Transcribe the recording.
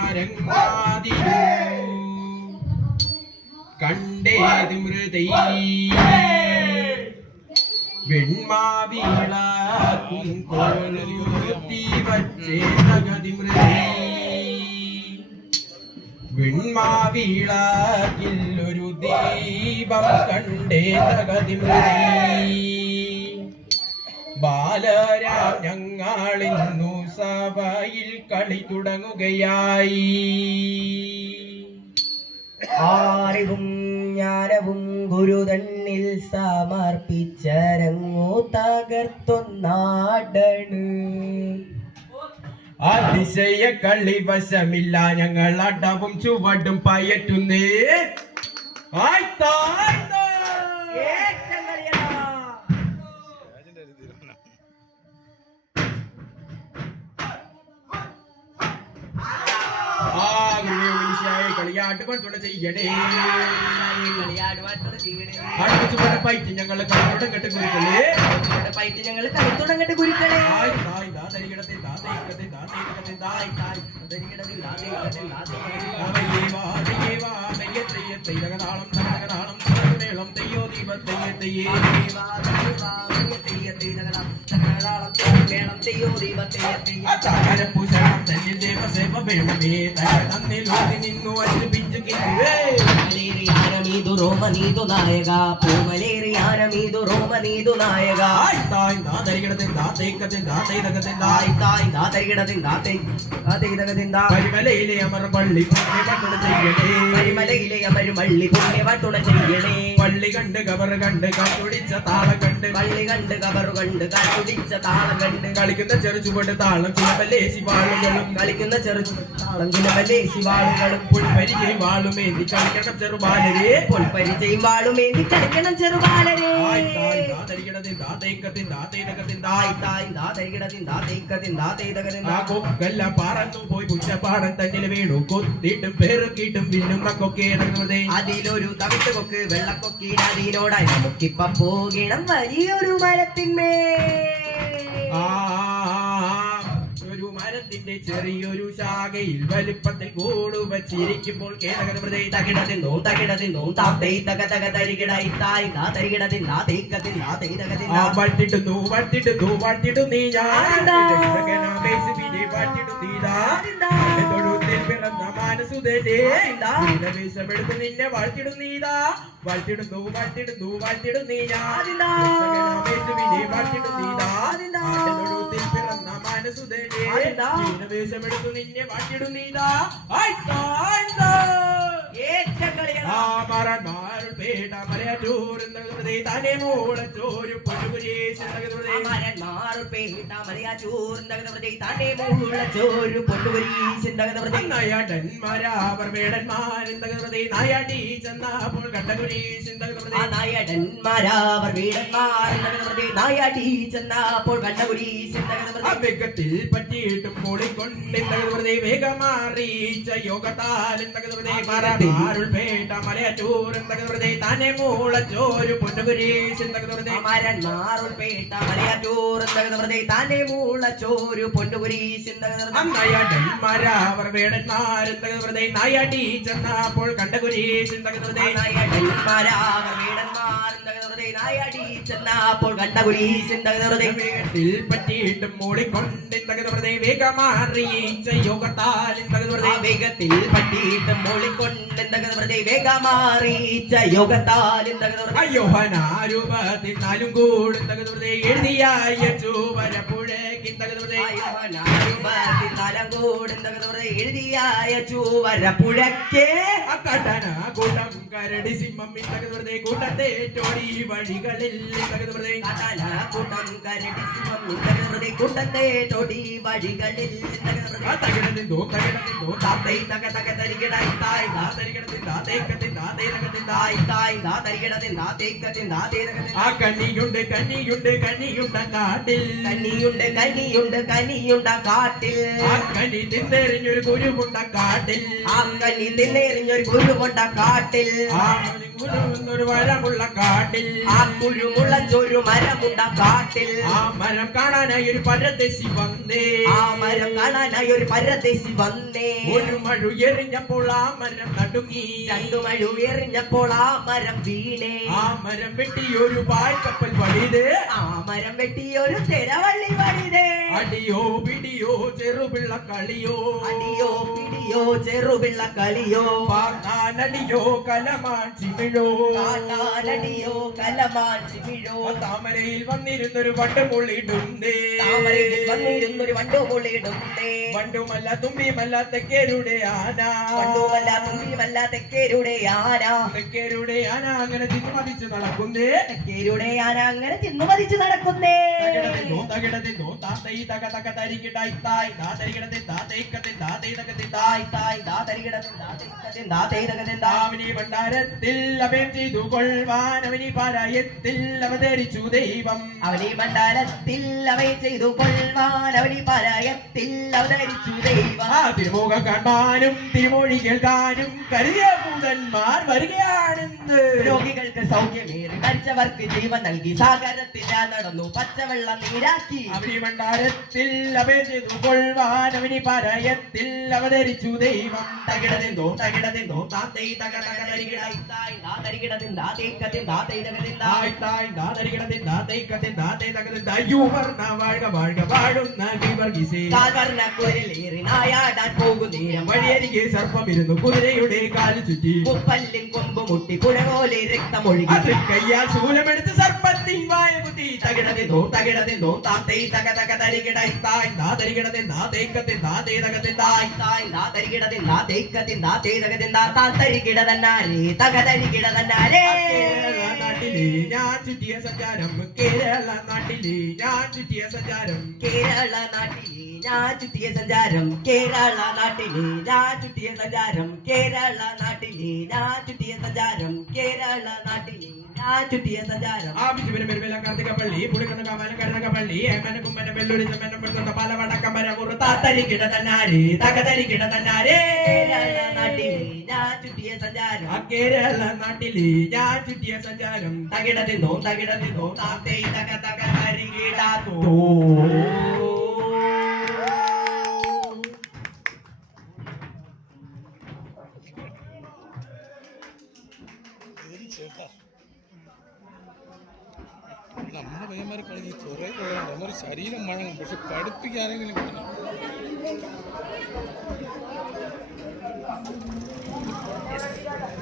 നല്ലോരാരങ്ങാതിരു കണ്ടേത് മൃതൈ വെൺമാവിളക്കും കോലൂത്തി വച്ചേ തകതി മൃതൈ വെൺമാവിളക്കില്ലൊരു ദീപം കണ്ടേ തകതി മൃതൈ ബാലരാം ഞങ്ങളിന്നു സഭയിൽ കളി തുടങ്ങുകയായി. അറിവും ജ്ഞാനവും ഗുരുതന്നിൽ സമർപ്പിച്ചരങ്ങു തകർത്തൊന്നാടണ്. അതിശയ കളി വശമില്ല, ഞങ്ങൾ അടവും ചുവടും പയറ്റുന്നേ. പൈറ്റ് ഞങ്ങൾ കളിത്തുടങ്ങട്ട് കുരുക്കളെ, പൈറ്റ് ഞങ്ങൾ കളിത്തുടങ്ങട്ട് കുരുക്കളെ. നീതു റോമ നീതു നായക പൂമലേറിയാന നീതു റോമ നീതു നായക. പരിമലയിലെ അമർ പള്ളി പരിമലയിലെ അമര് മള്ളി പുണ്യവട്ടുണ ചെയ്യണേ. പള്ളി കണ്ട് കവർ കണ്ട് കണ്ടുടിച്ച താളം കണ്ട് പള്ളി കണ്ട് കവറു കണ്ട് കണ്ടുടിച്ച താളം കണ്ട് കളിക്കുന്ന ചെറുചുവട് താളം ചിലപ്പലേശി വാളുകളും കളിക്കുന്ന ചെറുചുവട് താളം ചിലപ്പലേശി വാളുകളും പുൽപ്പരിചയും വാളുമേന്തി കളിക്കണം ചെറുബാലരെ പുൽപ്പരിചയും വാളുമേന്തി കളിക്കണം ചെറുബാലരെ. കൊക്കെല്ലാം പറന്നു പോയി പുച്ചപ്പാടം തന്നിൽ വീണു കൊത്തിട്ടും പെറുക്കിട്ടും പിന്നും കൊക്കെ അതിലൊരു തവിട്ട് കൊക്ക് വെള്ളക്കൊക്കിന് അതിനോടായി നമുക്കിപ്പ പോകണം വലിയൊരു മരത്തിന്മേ. ഒരു മരത്തിന്റെ ചെറിയൊരു ശാഖയിൽ വലിപ്പത്തിൽ കൂട് വച്ചിരിക്കുമ്പോൾ തകിടതിന്നോ തകിടതിന്നോ താത്തൈ തക തക തരികിടായി തായ് താ തരികിടതിന്നാ തേക്കതിന്നാ തൈ തകതിന്നാ. വട്ടിടുന്നു വട്ടിടുന്നു വട്ടിടു നീ ഞാൻ പിറന്ന മനസ്സുദേശമെടുത്ത് നിന്നെ വാഴ്ത്തിടും നീതാ. വാഴ്ത്തിടുന്നു വാഴ്ത്തിടുന്നു വാഴ്ത്തിടും നീ ഞാൻ വാഴ്ത്തിടും നീതാ. പിറന്ന മനസ്സുദേശമെടുത്തു നിന്നെ വാഴ്ത്തിടും നീതാ. പേട്ട മലയാറ്റൂർ തന്നെ മൂളച്ചോരു നായാടന്മാരാവർ വേടന്മാരെന്തകൃതി നായാടി ചെന്നപ്പോൾ വേഗത്തിൽ പറ്റിയിട്ടും മൂളിക്കൊണ്ടെന്തകൃതി വേഗമാറിച്ച യോഗത്താലെന്തകൃതി പേട്ട മലയാറ്റൂർ എന്തകൃതി തന്നെ മൂളച്ചോരു പൊന്നുകുരീശെന്തകൃതി പേട്ട മലയാറ്റൂർ താനെ മൂളച്ചോരു പൊന്നുകുരീശെന്തകൃതി വേടന്മാരെന്തകൃതി നായാടി ചെന്നപ്പോൾ വേഗത്തിൽ പറ്റിയിട്ടും മൂളിക്കൊണ്ടെന്തകൃതി വേഗമാറിച്ച യോഗത്താലെന്തകൃതി അയ്യോഹനാരൂപത്തിൽ നാലും കൂടുന്തകൃതി എഴുതിയായ എഴുതിയായ ചൂവരപ്പുഴക്കേ കടന കൂട്ടം കരടി സിംഹം ഇന്തകൃതി കൂട്ടത്തെ ചോടി വഴികളിൽ കടന കൂട്ടം കരടി സിംഹം ഇന്തകൃതി കൂട്ടത്തെ ചോടി വഴികളിൽ തകിടതിന്തോ തകിടതിന്തോ താത്തൈ തക തക തരികിടായി തായ് താ തരികിടതിന്താ തേക്കതിന്താ തേരകതിന്തായ് തായ് താ തരികിടതിന്താ തേക്കതിന്താ തേരകതിന്താ. കണ്ണിയുണ്ട് കണ്ണിയുണ്ട് കണ്ണിയുണ്ട കാട്ടിൽ കണ്ണിയുണ്ട് കനിയുണ്ട കാട്ടിൽ ആ കനി തിന്നെറിഞ്ഞൊരു കുരുകൊണ്ട കാട്ടിൽ ആ കനി തിന്നെറിഞ്ഞൊരു കുരുകൊണ്ട കാട്ടിൽ ആ കുരുന്നൊരു മരമുള്ള കാട്ടിൽ ആ കുരുമുളച്ചൊരു മരമുണ്ട കാട്ടിൽ ആ മരം കാണാനായി ഒരു പരദേശി വന്നേ ആ മരം കാണാനായി ഒരു പരദേശി വന്നേ ഒരു മഴ എറിഞ്ഞപ്പോൾ ആ മരം നടുങ്ങി രണ്ടു മഴ എറിഞ്ഞപ്പോൾ ആ മരം വീണേ ആ മരം വെട്ടി ഒരു പായ്ക്കപ്പൽ പണിത് ആ മരം വെട്ടി ഒരു തിരവള്ളി പണിതേ അടിയോ പിടിയോ ചെറുപിള്ള കളിയോ അടിയോ പിടിയോ ചെറുപിള്ള കളിയോ പാട്ടാനടിയോ കലമാൻ ചിമിഴോ കാട്ടാനടിയോ കലമാൻ ചിമിഴോ താമരയിൽ വന്നിരുന്നൊരു വണ്ടുമുള്ളിടുന്നേ താമരയിൽ വന്നിരുന്നൊരു വണ്ടുമുള്ളിടുന്നേ വണ്ടുമല്ല തുമ്പിയുമല്ല തെക്കേരുടെ ആന വണ്ടുമല്ല തുമ്പിയുമല്ല തെക്കേരുടെ ആന തെക്കേരുടെ ആന അങ്ങനെ തിന്നുമതിച്ച് നടക്കുന്നേ തെക്കേരുടെ ആന അങ്ങനെ തിന്നുമതിച്ച് നടക്കുന്നേ തകിടതിന്നോ താത്തൈ തക തക തരികിടായി തായ് താ തരികിടതി താത്തൈക്കതി താത്തൈ തകതി തായ് തായ് ദാ തരികിടതിൻ ദാ തരികിടതിൻ ദാ തൈ തകതിൻ ദാ അവനി ഭണ്ഡാരത്തിൽ അഭയം ചെയ്തു കൊള്ളുവാൻ അവനി പാരായത്തിൽ അവതരിച്ചു ദൈവം അവനി മണ്ഡലത്തിൽ അവയെ ചെയ്തു കൊള്ളുവാൻ അവനി പാരായത്തിൽ അവതരിച്ചു ദൈവം ആ തിരുമുഖം കാണാനും തിരുമൊഴി കേൾക്കാനും കരുതിയ ഭൂതന്മാർ വരികയാണെന്ന് രോഗികൾക്ക് സൗഖ്യമേറി മരിച്ചവർക്ക് ജീവൻ നൽകി സാഗരത്തിൽ നടന്നു പച്ചവെള്ളം നീരാക്കി അവനി ഭണ്ഡാരത്തിൽ അഭയം ചെയ്തു കൊള്ളുവാൻ അവനി പാരായത്തിൽ അവതരിച്ചു ദൈവം തകിടതിന്തോ താത്തൈ തക തക തരികിടായി തായ് ദാ തരികിടതിൻ ദാ തേക്കതിൻ ദാ തൈ തകതിൻ ദാ തായ് തായ് താ തരികിടതിൻ താ തൈക്കതിൻ താ തൈ തകതിൻ താ യുവർണ്ണ വാഴ്ക വാഴ്ക വാഴുന്ന ഗീവർഗീസേ കാൽവർണ്ണ കുരലേറി നായാടാൻ പോകുന്നേരം വഴിയരികെ സർപ്പമിരുന്നു കുതിരയുടെ കാല് ചുറ്റി മുപ്പല്ലിൻ കൊമ്പ് മുട്ടി പുഴകോലെ രക്തമൊഴുകി അത് കയ്യാൽ ശൂലമെടുത്ത് സർപ്പത്തിൻ വായ കുത്തി തകിടതിന്തോ താത്തൈ തക തക തരികിടായി തായ് താ തരികിടതിൻ താ തൈക്കതിൻ താ തൈ തകതിൻ തായ് തായ് ദാ തരികിടതിൻ ദാ തേക്കതിൻ ദാ തൈ തകതിൻ ദാ താ തരികിടതന്നാരേ തക തരികിടതന്നാരേ കേരള നാട്ടിലെ ഞാൻ ചുറ്റിയ സഞ്ചാരം കേരള നാട്ടിലെ ഞാൻ ചുറ്റിയ സഞ്ചാരം കേരള നാട്ടിലെ ഞാൻ ചുറ്റിയ സഞ്ചാരം കേരള നാട്ടിലെ ഞാൻ ചുറ്റിയ സഞ്ചാരം കേരള നാട്ടിലെ ഞാൻ ചുറ്റിയ സഞ്ചാരം കേരള നാട്ടിലെ ഞാൻ ചുറ്റിയ സഞ്ചാരം ആവശ്യത്തിന് പെരുവില കാർത്തിക പള്ളി പുളിക്കണ കാമല കരണക പള്ളി ഏമന കുമ്മന വെല്ലുവിളി ചമ്മനം പെടുത്ത പല വടക്കമര കുറു താത്തരികിട തന്നാരേ തകതരികിട തന്നാരേ കേരള നാട്ടിലെ ഞാൻ ചുറ്റിയ സഞ്ചാരം ആ കേരള നാട്ടിലെ ഞാൻ ചുറ്റിയ സഞ്ചാരം തകിടതിന്നോ താത്തൈ തക തക തരികിടാത്തോ നമ്മുടെ പയ്യന്മാരെ കളി കുറേ കൊള്ളാണ്ട് എന്നൊരു ശരീരം വഴങ്ങും പക്ഷെ പഠിപ്പിക്കാനെങ്കിലും കിട്ടണം